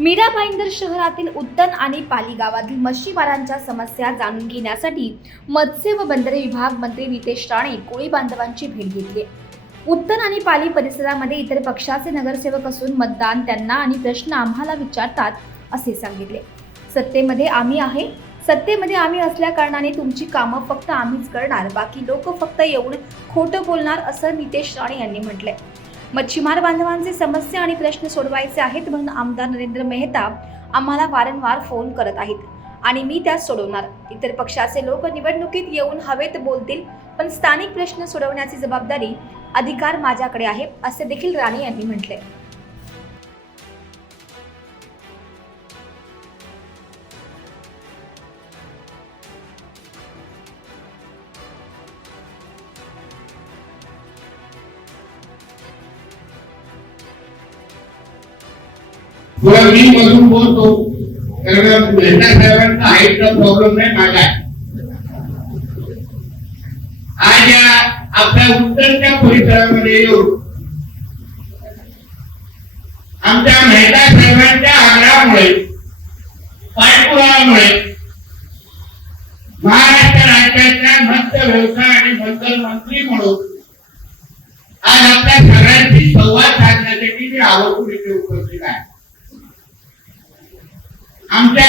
मीरा भाईंदर शहरातील उद्दन आणि पाली गावातील मच्छीमारांच्या समस्या जाणून घेण्यासाठी मत्स्य व बंदरे विभाग मंत्री नितेश राणे कोळी बांधवांची भेट घेतली। उद्दन आणि पाली परिसरामध्ये इतर पक्षाचे नगरसेवक असून मतदान त्यांना आणि प्रश्न आम्हाला विचारतात असे सांगितले। सत्तेमध्ये आम्ही असल्या कारणाने तुमची कामं फक्त आम्हीच करणार, बाकी लोक फक्त येऊन खोटं बोलणार असं नितेश राणे यांनी म्हटलंय। मच्छीमार बांधवांचे समस्या आणि प्रश्न सोडवायचे आहेत म्हणून आमदार नरेंद्र मेहता आम्हाला वारंवार फोन करत आहेत आणि मी त्या सोडवणार। इतर पक्षाचे लोक निवडणुकीत येऊन हवेत बोलतील, पण स्थानिक प्रश्न सोडवण्याची जबाबदारी अधिकार माझ्याकडे आहे असे देखील राणे यांनी म्हटले। थोड़ा मी मधून बोलतो कारण मेहता साहेबांचा हाईटचा प्रॉब्लेम नाही माझा। आज या आपल्या उत्तरच्या परिसरामध्ये येऊन आमच्या मेहता साहेबांच्या आग्रहामुळे पाठपुराव्यामुळे महाराष्ट्र राज्याच्या मत्स्य व्यवसाय आणि बंदर मंत्री म्हणून आज आपल्या सगळ्यांशी संवाद साधण्यासाठी मी आवर्जून इथे उपस्थित आहे। आमच्या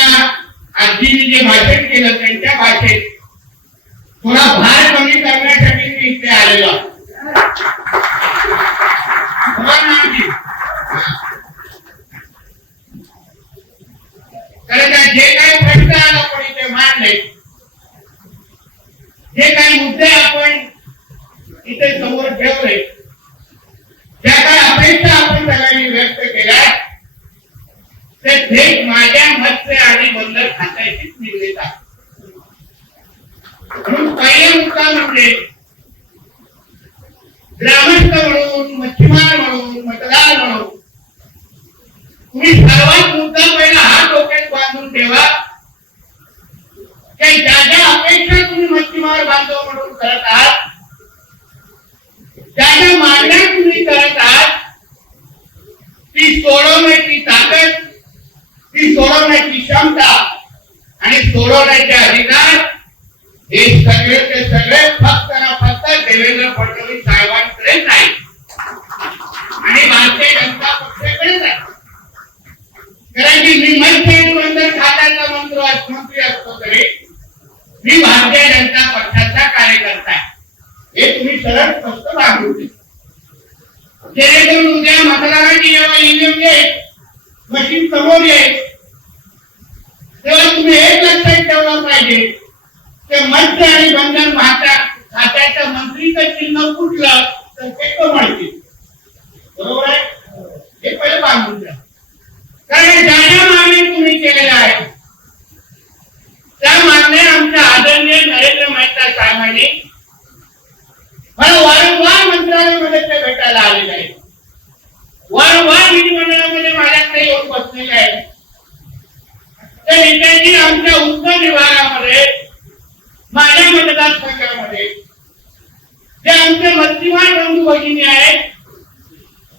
आजीने जे भाषण केलं त्यांच्या भाषेत थोडा भार कमी करण्यासाठी मी इथे आलेलो आहे। जे काही प्रश्न आपण इथे मांडले, जे काही मुद्दे आपण इथे समोर ठेवले, ज्या काही अपेक्षा आपण सगळ्यांनी व्यक्त केल्या ते थेट माझ्या मत्स्य आणि बंदर खात्याशीच निगडीत आहे। म्हणून पहिला मुद्दा म्हणजे ग्रामस्थ म्हणून, मच्छीमार म्हणून, मतदार म्हणून तुम्ही सर्वात मुद्दा पहिला हा डोक्यात बांधून ठेवा की ज्या ज्या अपेक्षा तुम्ही मच्छीमार बांधव म्हणून करत आहात, ज्या ज्या मागण्या तुम्ही करत आहात, ती सोडवण्याची ताकद, ती सोडवण्याची क्षमता आणि सोडवण्याचे अधिकार हे सगळे फक्त ना फक्त देवेंद्र फडणवीस साहेबांकडेच नाही आणि भारतीय जनता पक्षाकडेच आहे। कारण की मी मत्स्य आणि बंदर खात्याचा मंत्री असतो तरी मी भारतीय जनता पक्षाचा कार्यकर्ता आहे, हे तुम्ही सरळ स्पष्ट सांगू दे। जेणेकरून उद्या मतदारांची जेव्हा ईव्हीएम येईल, मशीन समोर येईल, तेव्हा तुम्ही एक लक्षात ठेवलं पाहिजे की मत्स्य आणि बंदर खात्याच्या मंत्रीचं चिन्ह कुठलं तर ते कमळतील, बरोबर आहे? हे पहिले बांधून द्या। कारण ज्या ज्या मागण्या तुम्ही केलेल्या आहेत त्या मागण्या आमच्या आदरणीय नरेंद्र मेहता साहेबांनी मला वारंवार मंत्रालयामध्ये ते भेटायला आलेले आहेत, वारंवार विधिमंडळामध्ये माझ्याकडे येऊन बसलेले आहेत। तर इत्यादी आमच्या उत्तर विभागामध्ये, माझ्या मतदारसंघामध्ये जे आमचे मच्छीमार बंधू भगिनी आहेत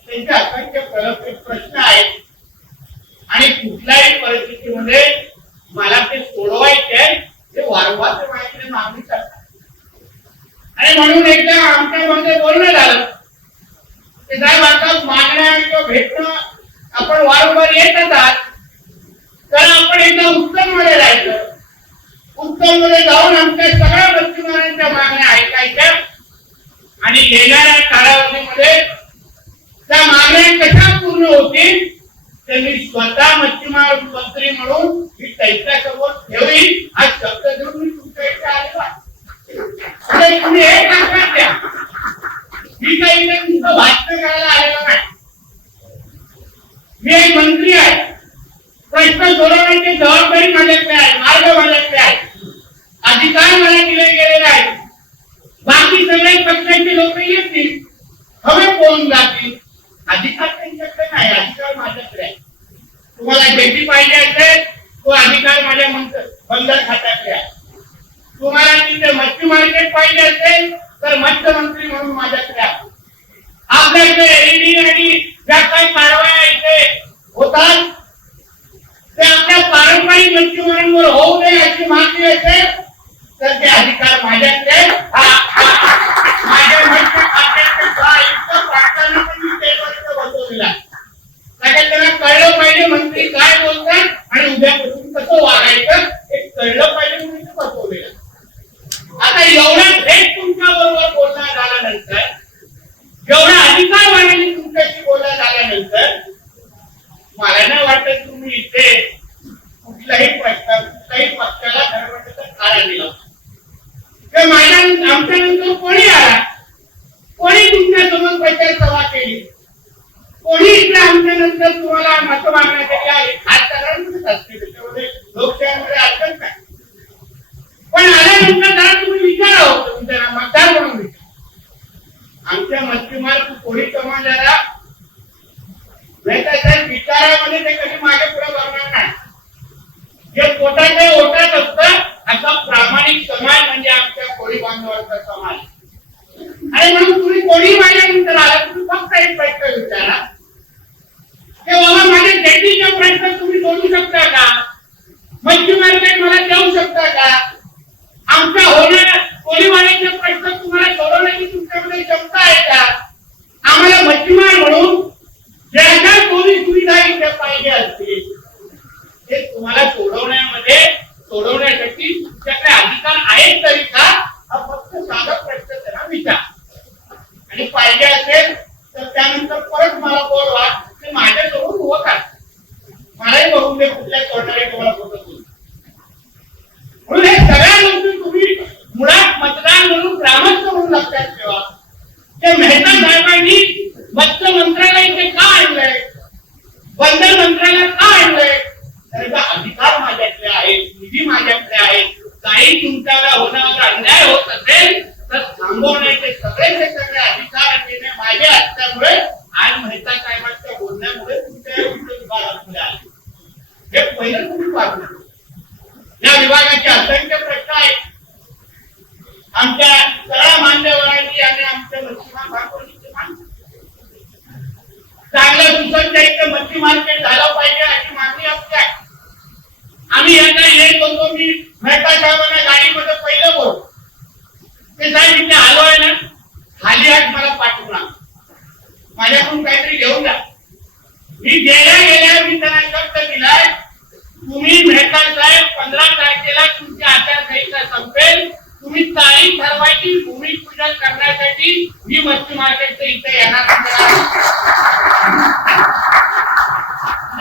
त्यांचे असंख्य प्रश्न आहेत आणि कुठल्याही परिस्थितीमध्ये मला ते सोडवायचे आहे, ते वारंवार ते माझ्याकडे मागणी करतात। आणि म्हणून एकदा आमच्यामध्ये बोलणं झालं की साहेब आता मागण्या किंवा भेटणं आपण वारंवार येतच आहात, तर आपण एकदा उत्तरमध्ये जायचं, उत्तरमध्ये जाऊन आमच्या सगळ्या मच्छीमारांच्या मागण्या ऐकायच्या आणि येणाऱ्या कालावधीमध्ये त्या मागण्या कशा पूर्ण होतील ते मी स्वतः मच्छीमार मंत्री म्हणून मी त्यांच्यासमोर ठेवीन हा शब्द देऊन मी तुमच्या इथे आलेलो आहे। तुम्ही हे लक्षात द्या, मी काही तुमचं भाषण करायला आलेलो नाही, मी एक मंत्री आहे। प्रश्न सोडवण्याची जबाबदारी माझ्याकडे आहे, मार्ग माझ्याकडे आहे, अधिकार मला दिले गेलेले आहेत। बाकी सगळे पक्षाचे लोक येतील, हवे कोण जातील, अधिकार त्यांच्याकडे नाही, अधिकार माझ्याकडे आहे। तुम्हाला शेती पाहिजे असेल तो अधिकार माझ्या बंदर खात्याकडे आहे, तुम्हाला तिथे मच्छी मार्केट पाहिजे असेल तर मत्स्य मंत्री म्हणून माझ्याकडे आहे। आपल्याकडे एलईडी आणि ज्या काही कारवाया इथे होतात अधिकार माझ्याकडे माझ्या माहिती इतकं प्रार्थना पण मी स्टेजवरती बसवलेला त्याला कळलं पाहिजे मंत्री काय बोलतात आणि उद्यापासून कसं वागायचं हे कळलं पाहिजे म्हणून बसवलेलं. आता एवढा थेट तुमच्या बरोबर बोलणं झाल्यानंतर एवढा अधिकार वाढवली तुमच्याशी बोलणं झाल्यानंतर मला नाही वाटत तुम्ही इथे कुठल्याही पक्षाला धर्माचा थारा दिला किंवा आमच्या नंतर कोणी आला कोणी तुमच्या समोर प्रचार सभा केली कोणी इकडे आमच्या नंतर तुम्हाला मत मागण्यासाठी आले हात करायला असते त्याच्यामध्ये लोकशाहीमध्ये अडचण नाही पण आल्यानंतर जरा तुम्ही विचारावं तुमच्या मतदार म्हणून विचार आमच्या मच्छीमार कोणी समाजाला साहेब विचारामध्ये ते कधी मागे पुढे बघणार नाही जे पोटाच्या ओटात असतं असा प्रामाणिक समाज म्हणजे आमच्या कोळी बांधवांचा समाज आणि म्हणून तुम्ही कोणी माझ्यानंतर आला तुम्ही फक्त एक प्रश्न विचारा की बाबा माझ्या शेतीचा प्रश्न तुम्ही सोडू शकता का मच्छी मार्केट मला देऊ शकता का आमच्या होणाऱ्या कोळीवाड्याचे प्रश्न तुम्हाला सोडवण्याची तुमच्याकडे क्षमता आहे का आम्हाला मच्छीमार म्हणून ज्या ज्या सोयी सुविधा इथे पाहिजे असतील ते तुम्हाला सोडवण्यासाठी तुमच्याकडे अधिकार आहेत तरी का हा फक्त साधा प्रश्न त्यांना विचार आणि पाहिजे असेल तर त्यानंतर परत मला बोलवा ते माझ्यासोबत उभं का मलाही बघून दे कुठल्या तोंडाने तुम्हाला बोलत म्हणून हे सगळ्या गोष्टी तुम्ही मुळात मतदार म्हणून ग्रामस्थ म्हणून लक्षात ठेवा ते मेहता साहेबांनी मत्स्य मंत्रालय इथे का आणलंय बंदर मंत्रालय का आणलंय त्याचा अधिकार माझ्याकडे आहे निधी माझ्याकडे आहे काही तुमच्याला होणारा अन्याय होत असेल तर थांबवण्याचे सगळे अधिकार देणे माझे असल्यामुळे आज मेहता साहेबांच्या बोलण्यामुळे तुमच्या विभागाकडे आले हे पहिलं तुम्ही पाहतो या विभागाचे असंख्य प्रश्न आहेत आमच्या सगळ्या मान्यवरांनी आणि आमच्या मच्छीमार भागवणीचे चांगलं सुसज्ज मच्छी मार्केट झालं पाहिजे अशी मागणी आमची आहे आम्ही यांना येत होतो मी मेहता साहेबांना गाडीमध्ये पहिलं बोल ते साहेब इथे आलो आहे ना खाली हात मला पाठवणार माझ्याकडून काहीतरी घेऊन जा मी गेल्या मी त्यांना शब्द दिलाय तुम्ही मेहता साहेब 15 तारखेला तुमची आचारसंहिता संपेल तुम्ही तारीख ठरवायची भूमिपूजन करण्यासाठी मी मच्छी मार्केटच्या इथे येणार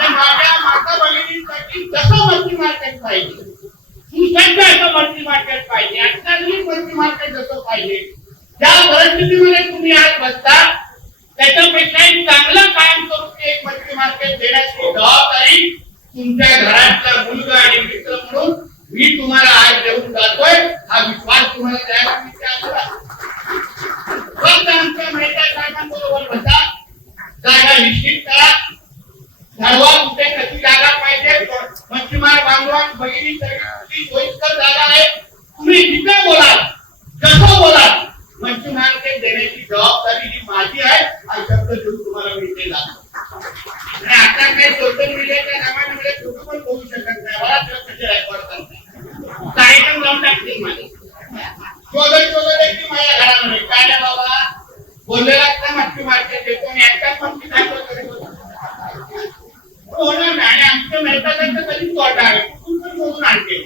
माझ्या माता भगिनींसाठी कसं मच्छी मार्केट पाहिजे सुसज्ज असं मच्छी मार्केट पाहिजे अत्याधुनिक मच्छी मार्केट जसं पाहिजे ज्या परिस्थितीमध्ये तुम्ही आज बसता त्याच्यापेक्षा चांगलं कायमस्वरूपी एक मच्छी मार्केट देण्याची जबाबदारी तुमच्या घरातला मुलगा आणि मित्र म्हणून मी तुम्हाला आज देऊन जातोय हा विश्वास तुम्हाला द्यायला फक्त आमच्या मेहता साहेबांबरोबर बसा जागा निश्चित करा ठरवा कुठे कशी जागा पाहिजे मच्छीमार बांधवां भगिनी सोयीस्कर जागा आहे तुम्ही जिथे बोलाल कसं बोलाल मच्छी मार्केट देण्याची जबाबदारी ही माझी आहे हा शब्द देऊन तुम्हाला मिळते जातो आणि आता काही सोशल मीडियाच्या नावाने फोटो पण बोलू शकत नाही मला कसे रेकॉर्ड करतात कार्यक्रम लावून टाकतील माझे शोधत माझ्या घरामध्ये काय नाही बाबा बोललेला का मच्छी मार्केट देतो आणि एकटाच मच्छी दाखवत होणार नाही आणि आमच्या मेहताचं कधीच तोट आहे कुठून पण शोधून आणते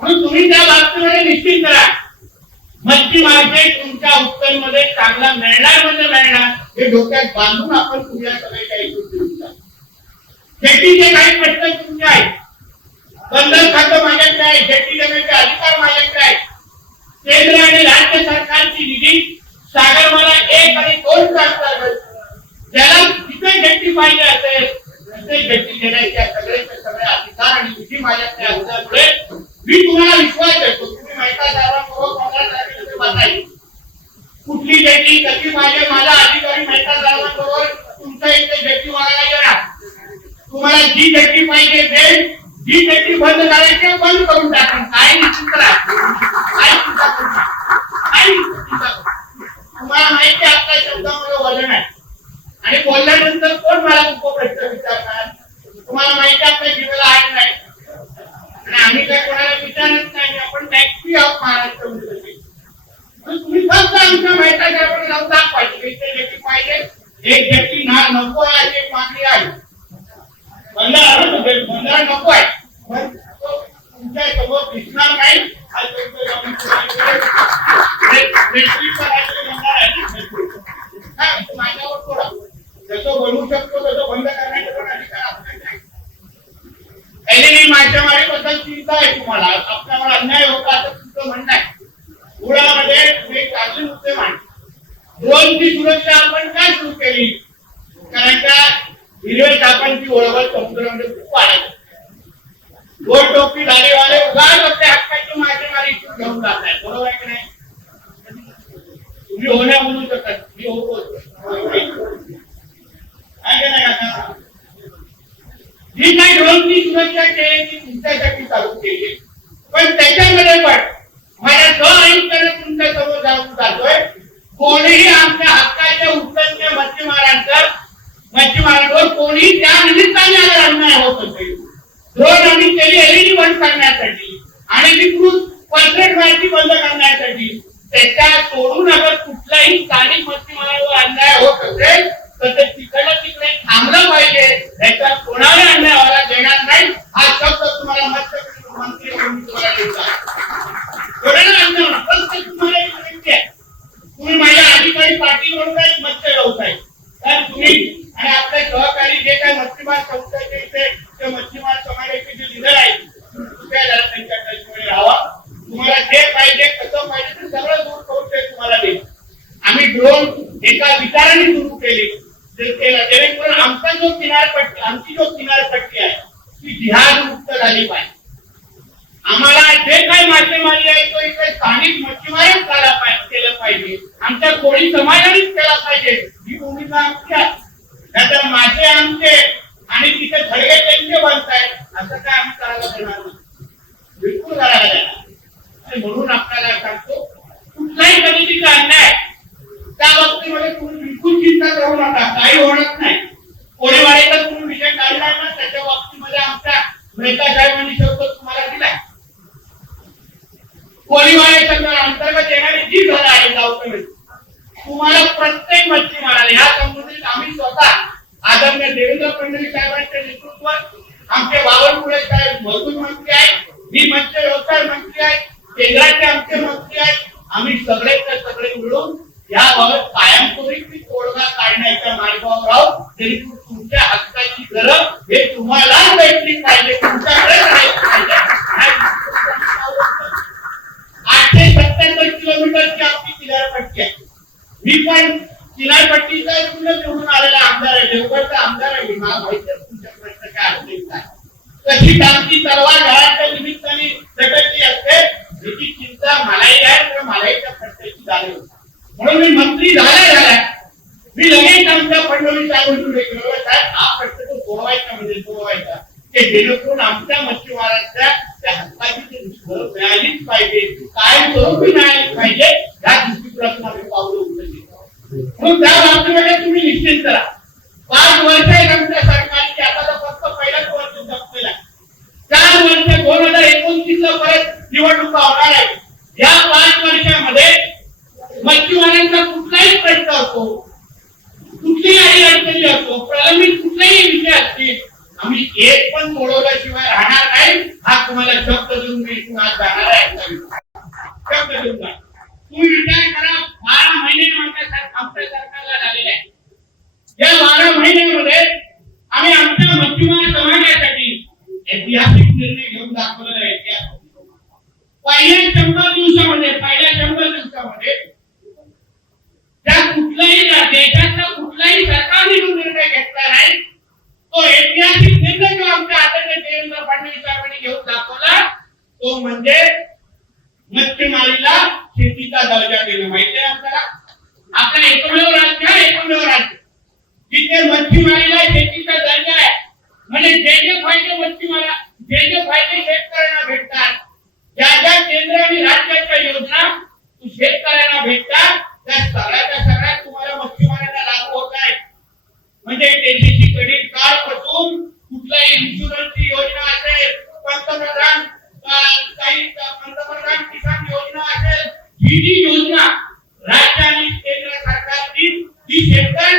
म्हणून तुम्ही त्या बाबतीमध्ये निश्चित करा मच्छी मार्केट तुमच्या उत्तर मध्ये चांगला मिळणार म्हणजे मिळणार हे डोक्यात बांधून आपण तुमच्या सगळ्याच्या ऐकून शेतीचे काही प्रश्न तुमचे आहेत बंदर खातं माझ्याकडे आहे शेती देण्याचे अधिकार माझ्याकडे आहे केंद्र आणि राज्य सरकारची निधी सागरमाला 1 आणि 2 ज्याला जिथे शेती पाहिजे असेल तिथे शेती देण्याच्या सगळे अधिकार आणि निधी माझ्याकडे असल्यामुळे मी तुम्हाला विश्वास देतो तुम्ही मेहता साहेबांबरोबर 15 तारखेला बसायची कुठली शेती कशी पाहिजे माझा अधिकारी मेहता साहेबांबरोबर तुमच्या इथे शेती मागायला येणार तुम्हाला जी शेती पाहिजे ते जी शेती बंद करायची बंद करून टाका काय निश्चित करा तुम्हाला माहिती आहे आपल्या शब्दामध्ये वजन आहे आणि बोलल्यानंतर कोण मला प्रश्न विचारणार तुम्हाला माहिती आपल्या जीवाला आहे नाही आणि आम्ही काय कोणाला विचारत नाही आपण टॅक्सी आहोत महाराष्ट्र पाहिजे, एक व्यक्ती नको आहे अशी एक मागणी आहे. बंधारा नको आहे, पण तो तुमच्या समोर दिसणार नाही. माझ्यावर थोडा जसं बनवू शकतो तसं बंद करण्याचा पण अधिकार आपल्याला नाही. मी मासेमारीबद्दल चिंता आहे तुम्हाला, आपल्यावर अन्याय होता असं तुमचं म्हणणं आहे. उडामध्ये तुम्ही चांगले मुद्दे मांडले. ड्रोनची सुरक्षा आपण काय सुरू केली? कारण का हिरवे सापांची ओळख समुद्रामध्ये खूप वाढत. गोल टोपी धारीवाले उगाच आपल्या हक्काची मासेमारी घेऊन जात आहेत, बरोबर आहे की नाही? तुम्ही होण्या बोलू शकत, मी हो बोलतो. ही काही ड्रोनची सुरक्षा केली ती तुमच्यासाठी चालू केली, पण त्याच्यामध्ये पण माझ्या सहआयुक्तांना तुमच्या समोर जाऊन जातोय, कोणीही आमच्या हक्काच्या उत्तरच्या मच्छीमारांवर कोणी त्या निमित्ताने अगर अन्याय होत असेल, ड्रोन आम्ही केली एलईडी बंद करण्यासाठी आणि विकृत पर्ट्रेट माहिती बंद करण्यासाठी, त्याच्या सोडून अगर कुठलाही स्थानिक मच्छीमारांवर अन्याय होत असेल तर ते तिकडे थांबलं पाहिजे. त्याचा कोणाला अन्याय व्हायला देणार नाही हा शब्द तुम्हाला मत्स्य मंत्री तुम्हाला देतात. तुम्हाला एक विनंती आहे, तुम्ही माझ्या अधिकारी पार्टीवरून काही मत्स्य व्यवसाय तर तुम्ही आणि आपले सहकारी जे काही मच्छीमार संस्थेचे ते मच्छीमार समाजाचे जे लिडर आहेत त्यांच्या टचमध्ये राहावा. तुम्हाला जे पाहिजे कसं पाहिजे ते सगळं दूर करून ते तुम्हाला देईल. आम्ही ड्रोन एका विचाराने सुरू केली जेणेकरून आमची जो किनारपट्टी आहे ती जिहाद मुक्त झाली पाहिजे. आम्हाला जे काही मासेमारी आहे तो इथे स्थानिक मच्छीमारच केलं पाहिजे, आमच्या कोळी समाजानेच केला पाहिजे ही भूमिका आमची आहे. नाहीतर मासे आमचे आणि तिथे धडगे त्यांचे बनतायत असं काय आम्ही करायला देणार नाही, बिलकुल करायला देणार. आणि म्हणून आपल्याला सांगतो कुठलाही पद्धतीचा अन्याय त्या बाबतीमध्ये तुम्ही बिलकुल चिंता करू नका, काही होणार नाही. कोळीवाडीचा तुम्ही विषय काढला ना त्याच्या बाबतीमध्ये आमच्या मेहता साहेबांनी शब्द तुम्हाला दिलाय. कोळीवाड्याच्या अंतर्गत येणारी जी घरं आहे गावकरी तुम्हाला प्रत्येक मच्छीमाराला या संबंधित आम्ही स्वतः आदरणीय देवेंद्र फडणवीस साहेबांच्या नेतृत्वात आमचे बावनकुळे साहेब महसूल मंत्री आहेत, मी मत्स्य व्यवसाय मंत्री आहे, केंद्राचे आमचे मंत्री आहेत. आम्ही सगळे मिळून याबाबत कायमस्वरूपी तोडगा काढण्याच्या मार्गावर आहोत. जेणेकरून तुमच्या हक्काची गरज हे तुम्हाला भेटली पाहिजे, तुमच्याकडे पाहिजे. 877 किलोमीटरची आपली किनारपट्टी आहे. मी पण किनारपट्टीचा निवडून आलेला आमदार आहे, देवगडचा आमदार आहे. मला माहिती आहे तुमच्या प्रश्न काय असेल काय. कशी आमची तलवार घराच्या निमित्ताने झटकली असते याची चिंता मलाही आहे किंवा मलाही त्या प्रश्नाची जाणीव होती. म्हणून मी मंत्री झाल्या मी लगेच आमच्या फडणवीस साहेबांकडे गेलो, साहेब हा प्रश्न तो सोडवायचा की जेणेकरून आमच्या मच्छीमारांच्या त्या हक्काची घर मिळालीच पाहिजे, कायमस्वरूपी मिळालीच पाहिजे या दृष्टीकोनातून आम्ही पावलं उचलली. म्हणून त्या बाबतीमध्ये तुम्ही निश्चित करा 5 वर्ष आमच्या सरकारची, आता तर फक्त पहिल्याच वर्ष संपलेलं आहे. 4 वर्ष 2029 ला परत निवडणुका होणार आहे. या 5 वर्षामध्ये मच्छीमारांचा कुठलाही प्रश्न असो, कुठलीही अडचणी असो, प्रलंबित कुठलेही विषय असतील आम्ही एक पण सोडवल्याशिवाय राहणार नाही हा तुम्हाला शब्द देऊन मी आज जाणार आहे. शब्द देऊन जा. तुम्ही विचार करा 12 महिने आमच्या सरकारला झालेले आहे. या 12 महिन्यामध्ये आम्ही आमच्या मच्छीमार समाजासाठी ऐतिहासिक निर्णय घेऊन दाखवलेला आहे. पहिल्या 100 दिवसामध्ये त्या कुठल्याही देशातला कुठलाही सरकारने जो निर्णय घेतला नाही तो ऐतिहासिक निर्णय जो आमच्या आदरणीय देवेंद्र फडणवीस साहेबांनी घेऊन दाखवला तो म्हणजे मच्छीमारीला शेतीचा दर्जा देणं. माहिती आहे आपल्याला, आपल्या एकमेव राज्य जिथे मच्छीमारीला शेतीचा दर्जा आहे. म्हणजे जे फायदे मच्छीमारा, जे फायदे शेतकऱ्यांना भेटतात, ज्या केंद्र आणि राज्याच्या योजना शेतकऱ्यांना भेटतात त्या सगळ्या तुम्हाला मच्छीमारांना लागू होत आहेत. म्हणजे केसीसी क्रेडिट कार्ड पासून कुठल्याही इन्शुरन्सची योजना असेल, पंतप्रधान किसान योजना असेल, ही जी योजना राज्य आणि केंद्र सरकारची ही शेतकऱ्यांना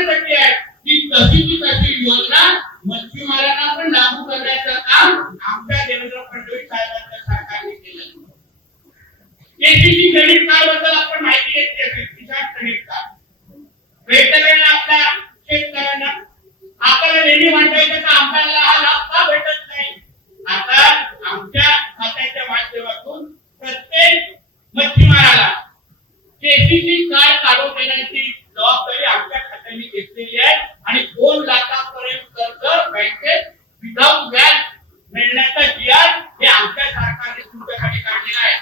एसीसी कार्ड काढून देण्याची जबाबदारी आमच्या खात्याने घेतलेली आहे आणि 2 लाखापर्यंत कर्ज बँकेत विदाऊट व्याज मिळण्याचा जीआर हे आमच्या सरकारने तुमच्यासाठी काढलेला आहे.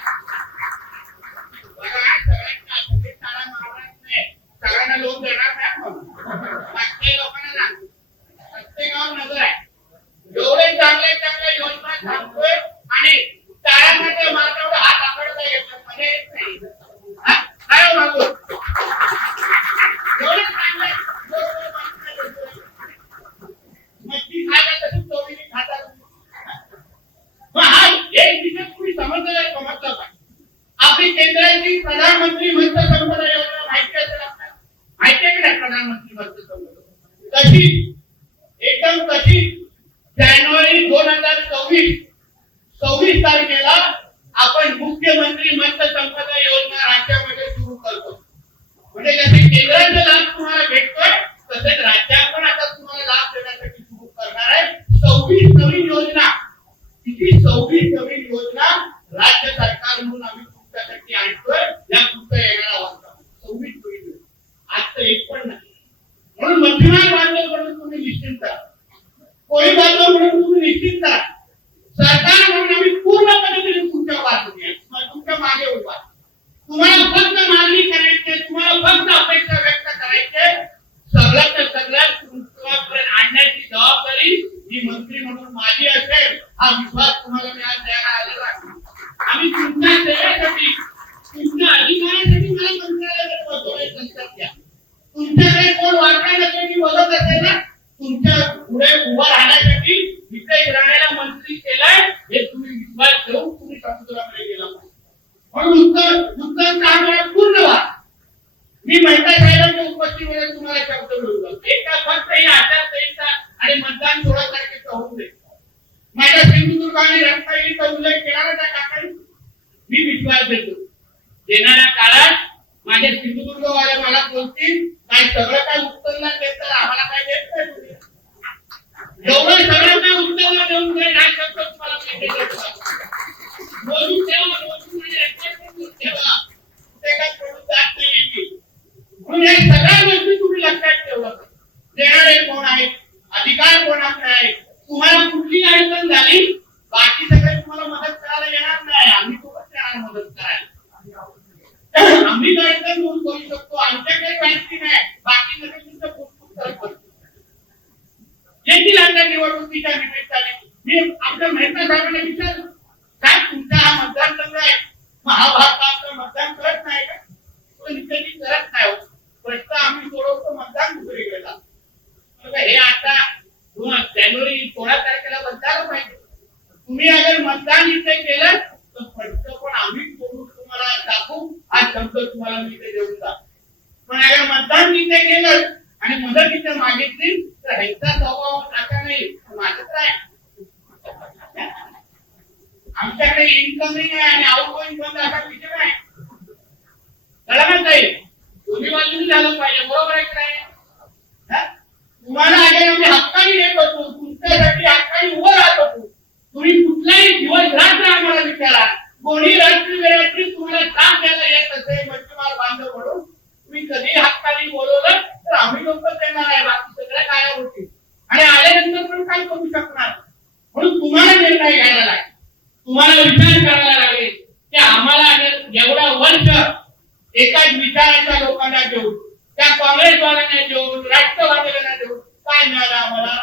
बघा, सगळ्यांना ताळा मारणार नाही, सगळ्यांना लोन देणार नाही आपण. बाकी लोकांना ना प्रत्येकावर नजर आहे. एवढे चांगले चांगले योजना सांगतोय आणि ताळ्यामध्ये मारल्यावर हात आकडता येतो म्हणजे येत नाही. काय मागू एवढे चांगले मच्छी खायला तशी चोरीने खातात. मग हा एक विषय तुम्ही समजलं का? आपली केंद्राची प्रधानमंत्री मत्स्य संपदा योजना माहिती असेल आपल्याला. माहिती आहे की नाही प्रधानमंत्री मत्स्य संपदा? तशी एकदम तशी जानेवारी 2024 तारखेला आपण मुख्यमंत्री मत्स्य संपदा योजना राज्यामध्ये सुरू करतो. म्हणजे जसे केंद्राचा लाभ तुम्हाला भेटतोय तसेच राज्यात पण आता तुम्हाला लाभ देण्यासाठी सुरू करणार आहे 26 नवीन योजना. किती 26 नवीन योजना राज्य सरकार म्हणून आम्ही तुमच्यासाठी आणतोय या पुढच्या येणारा वर्षात 26 नवीन योजना. आज एक पण नाही. म्हणून मध्यमार बांधव म्हणून तुम्ही निश्चिंत राहा. कोळी बांधव म्हणून तुम्ही निश्चिंत राहा. सरकार म्हणून आम्ही पूर्णपणे तुमच्या बाजूने आहे, तुमच्या मागे उभा. तुम्हाला फक्त मागणी करायची, तुम्हाला फक्त अपेक्षा व्यक्त करायची. सगळ्यात तुमच्यापर्यंत आणण्याची जबाबदारी ही मंत्री म्हणून माझी असेल. हा विश्वास तुम्हाला मी आज द्यायला आलेला आहे. आम्ही तुमच्या सेवेसाठी तुमच्या अधिकारासाठी मला मंत्रालयात बसवलंय. लक्षात घ्या, तुमच्याकडे कोण वाटण्यासाठी बघत असेल ना, तुमच्या पुढे उभा राहण्यासाठी इथे राहण्याला मंत्री केलाय हे तुम्ही विश्वास ठेवून तुम्ही समुद्राकडे गेला पाहिजे. म्हणून उत्तर कामाला पूर्ण व्हा. मी मेहता साहेबांच्या उपस्थितीमध्ये तुम्हाला शब्द बोलतो. एका फक्त ही आचारसंहिता आणि मतदान 16 तारखेचं होऊ दे. माझ्या सिंधुदुर्ग आणि रत्नागिरीचा उल्लेख केला ना त्या काकांनी. मी विश्वास देतो येणाऱ्या काळात माझे सिंधुदुर्गवाले मला बोलतील काय सगळं काय उत्तरला देत तर आम्हाला काय देत नाही तुम्ही. एवढं सगळं काय उत्तरला देऊन काही नाही शकतो तुम्हाला बोलून ठेवा ते काय पडून जात नाही. म्हणून या सगळ्या गोष्टी तुम्ही लक्षात ठेवलं. देणारे कोण आहेत, अधिकार कोणाकडे आहे, तुम्हाला कुठली अडचण झाली बाकी सगळे तुम्हाला मदत करायला येणार नाही. आम्ही सोबत येणार मदत करायला. आम्ही अडचण दूर करू शकतो. आमच्याकडे माहिती नाही बाकी सगळे तुमचं पुस्तक करतो. येथील आता निवडणुकीच्या निमित्ताने मी आपल्या मेहता साहेबांना विचारलं काय तुमचा हा मतदारसंघ आहे, महाभारताचं मतदान करत नाही का? कधी करत नाही. प्रश्न आम्ही सोडवतो, मतदान दुसरी गेला. हे आता जानेवारी 16 तारखेला मतदान पाहिजे. तुम्ही अगर मतदान इथे केलं तर प्रश्न पण आम्ही सोडून तुम्हाला दाखवू. हा शब्द तुम्हाला मी इथे देऊन जा. पण अगर मतदान तिथे केलं आणि मदत इथे मागितली तर ह्याचा स्वभाव टाका नाही. माझं काय आमच्याकडे इन्कमिंग आहे आणि आउटगोईंग बंद असा विषय नाही. कळलं नाही दोन्ही बाजूनी झालं पाहिजे. बरोबर आहे काय? तुम्हाला अगर आम्ही हक्काने देत होतो, तुमच्यासाठी हक्काने उभं राहत होतो. तुम्ही कुठलाही दिवस रात्र आम्हाला विचारा. कोणी रात्री वेळात्री तुम्हाला त्रास द्यायला येत असेल मच्छीमार बांधव म्हणून तुम्ही कधी हक्काने बोलवलं तर आम्ही लोक देणार आहे. बाकी सगळ्या काय होतील आणि आल्यानंतर पण काय करू शकणार. म्हणून तुम्हाला निर्णय घ्यायला लागेल. तुम्हाला विचार करायला लागेल की आम्हाला एवढा वर्ष एकाच विचाराच्या लोकांना देऊन त्या काँग्रेसवाल्यांना देऊन राष्ट्रवादीला देऊन काय मिळालं आम्हाला.